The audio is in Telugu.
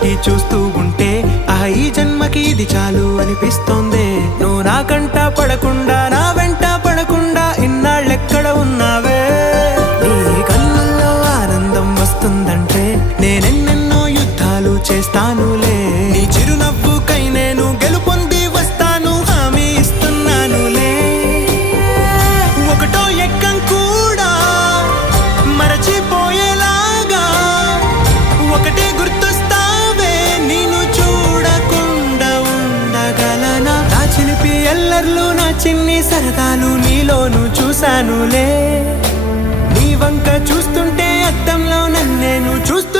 చుట్టి చూస్తూ ఉంటే ఈ జన్మకి ఇది చాలు అనిపిస్తోంది. నువ్వు నా కంట పడకుండా నా వెంట పడకుండా ఇన్నాళ్ళెక్కడ ఉన్నావే? నీ కళ్ళల్లో ఆనందం వస్తుందంటే నేనెన్నెన్నో యుద్ధాలు చేస్తానులే. నీ చిరునవ్వుకై నేను గెలుపొంది వస్తాను, హామీ ఇస్తున్నానులే. ఒకటో ఎక్కం కూడా మరచిపోయేలాగా ఒకటే గుర్తొస్తావే, నేను చూడకుండా ఉండగలనా? నా చిలిపి ఎల్లర్లు నా చిన్ని సరదాలు నీలోను చూశానులే. నీ వంక చూస్తుంటే అద్దంలో నన్నేను చూస్తూ